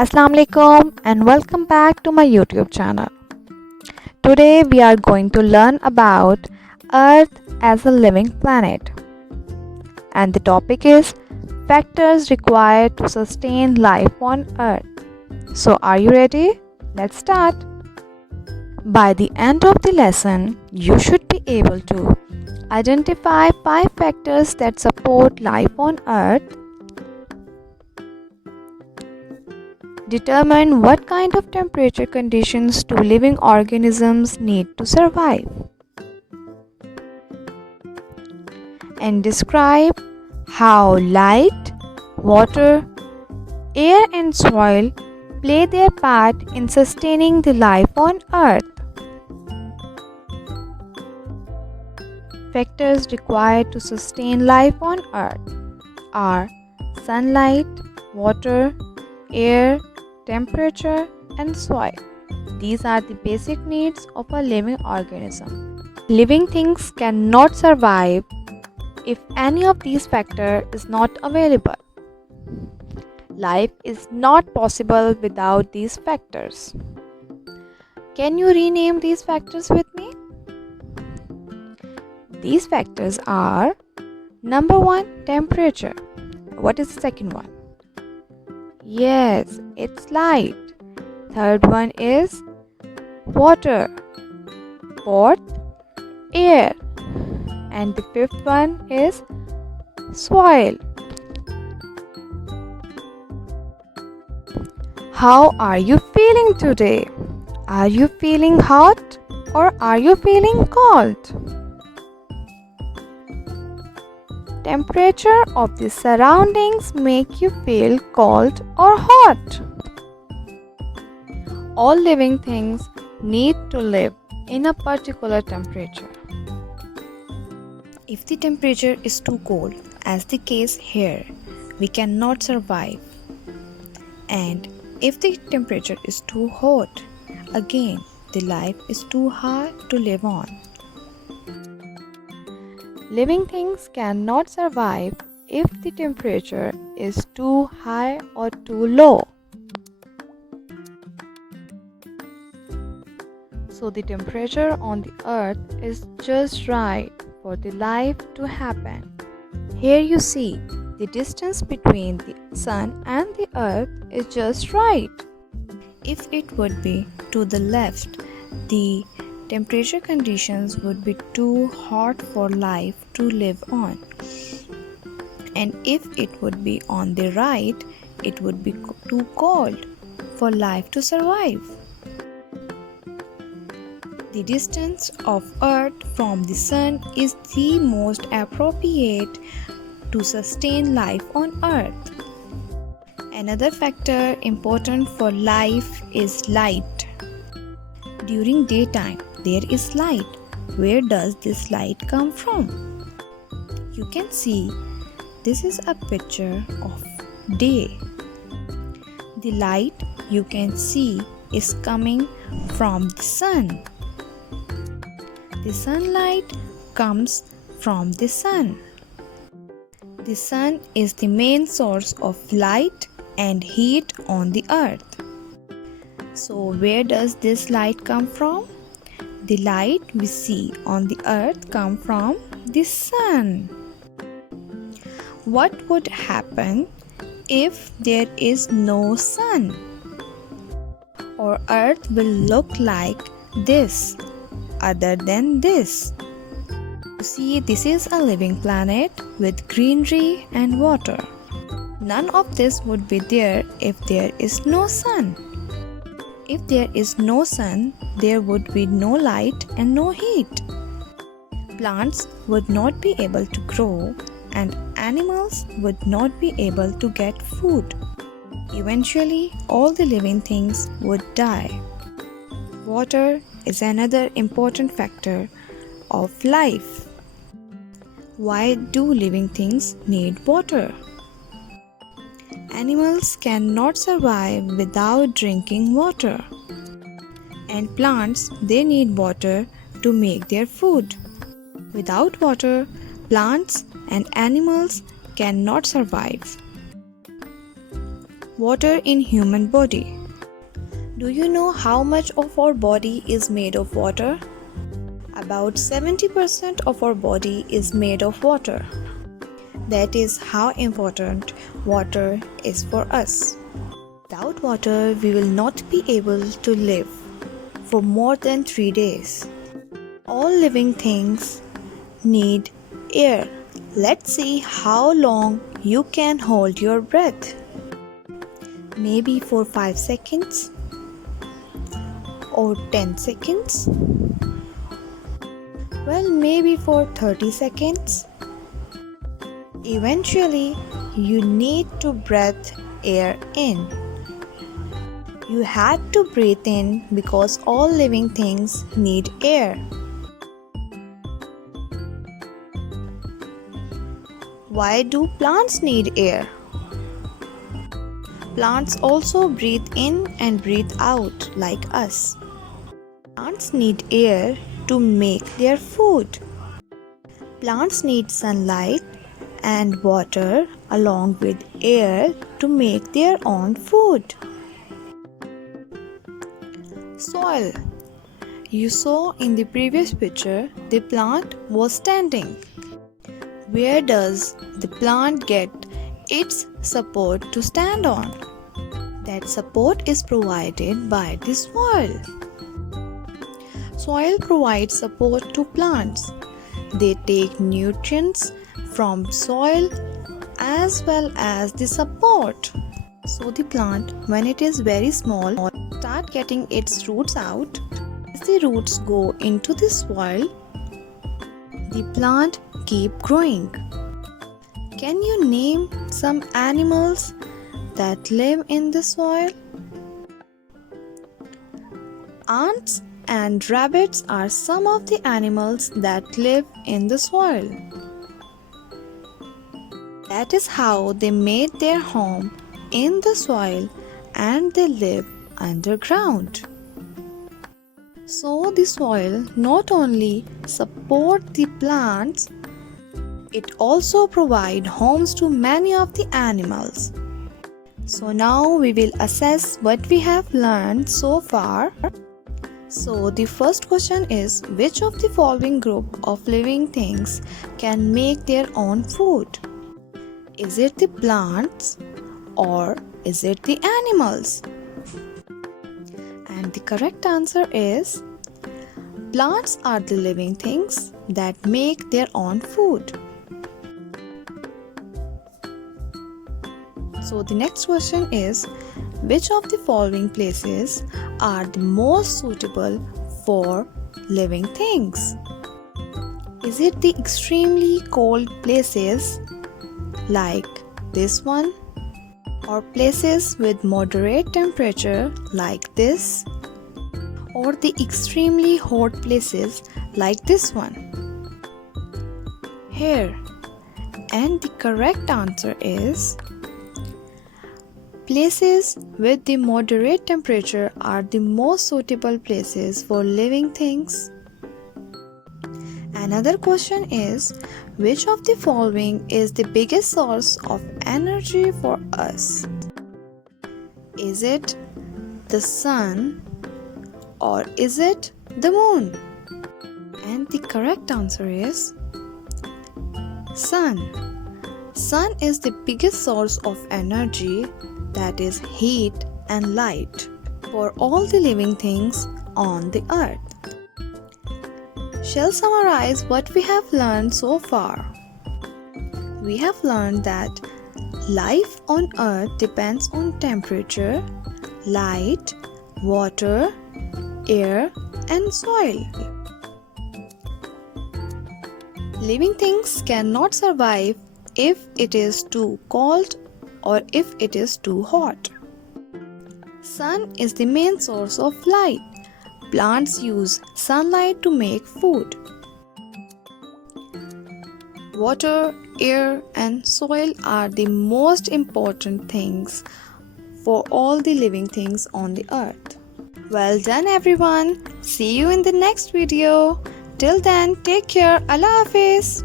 Assalamu alaikum and welcome back to my YouTube channel. Today we are going to learn about Earth as a living planet. And the topic is factors required to sustain life on Earth. So are you ready? Let's start. By the end of the lesson, you should be able to identify 5 factors that support life on Earth. Determine what kind of temperature conditions do living organisms need to survive. And describe how light, water, air and soil play their part in sustaining the life on Earth. Factors required to sustain life on Earth are sunlight, water, air, temperature and soil. These are the basic needs of a living organism. Living things cannot survive if any of these factors is not available. Life is not possible without these factors. Can you rename these factors with me? These factors are: number 1, temperature. What is the second one? Yes, it's light. Third one is water. Fourth, air. And the fifth one is soil. How are you feeling today? Are you feeling hot or are you feeling cold? Temperature of the surroundings make you feel cold or hot. All living things need to live in a particular temperature. If the temperature is too cold, as the case here, we cannot survive. And if the temperature is too hot, again the life is too hard to live on. Living things cannot survive if the temperature is too high or too low. So the temperature on the earth is just right for the life to happen. Here you see the distance between the sun and the earth is just right. If it would be to the left, the temperature conditions would be too hot for life to live on. And if it would be on the right, it would be too cold for life to survive. The distance of Earth from the Sun is the most appropriate to sustain life on Earth. Another factor important for life is light. During daytime, there is light. Where does this light come from? You can see this is a picture of day. The light you can see is coming from the sun. The sunlight comes from the sun. The sun is the main source of light and heat on the earth. So where does this light come from? The light we see on the earth comes from the sun. What would happen if there is no sun? Or earth will look like this, other than this. You see, this is a living planet with greenery and water. None of this would be there if there is no sun. If there is no sun, there would be no light and no heat. Plants would not be able to grow and animals would not be able to get food. Eventually, all the living things would die. Water is another important factor of life. Why do living things need water? Animals cannot survive without drinking water. And plants, they need water to make their food. Without water, plants and animals cannot survive. Water in human body. Do you know how much of our body is made of water? About 70% of our body is made of water. That is how important water is for us. Without water, we will not be able to live for more than 3 days. All living things need air. Let's see how long you can hold your breath. Maybe for 5 seconds or 10 seconds. Well, maybe for 30 seconds. Eventually, you need to breathe air in. You had to breathe in because all living things need air. Why do plants need air? Plants also breathe in and breathe out like us. Plants need air to make their food. Plants need sunlight and water along with air to make their own food. Soil. You saw in the previous picture the plant was standing. Where does the plant get its support to stand on? That support is provided by the soil. Soil provides support to plants. They take nutrients from soil as well as the support. So the plant, when it is very small, start getting its roots out. As the roots go into the soil, the plant keep growing. Can you name some animals that live in the soil? Ants and rabbits are some of the animals that live in the soil. That is how they made their home in the soil and they live underground. So the soil not only supports the plants, it also provides homes to many of the animals. So now we will assess what we have learned so far. So the first question is, which of the following group of living things can make their own food? Is it the plants or is it the animals? And the correct answer is, plants are the living things that make their own food. So the next question is, which of the following places are the most suitable for living things? Is it the extremely cold places like this one, or places with moderate temperature like this, or the extremely hot places like this one? Here. And the correct answer is, places with the moderate temperature are the most suitable places for living things. Another question is, which of the following is the biggest source of energy for us? Is it the sun or is it the moon? And the correct answer is sun. Sun is the biggest source of energy, that is heat and light, for all the living things on the earth. Shall summarize what we have learned so far. We have learned that life on earth depends on temperature, light, water, air, and soil. Living things cannot survive if it is too cold or if it is too hot. Sun is the main source of light. Plants use sunlight to make food. Water, air, and soil are the most important things for all the living things on the earth. Well done, everyone. See you in the next video. Till then, take care. Allah Hafiz.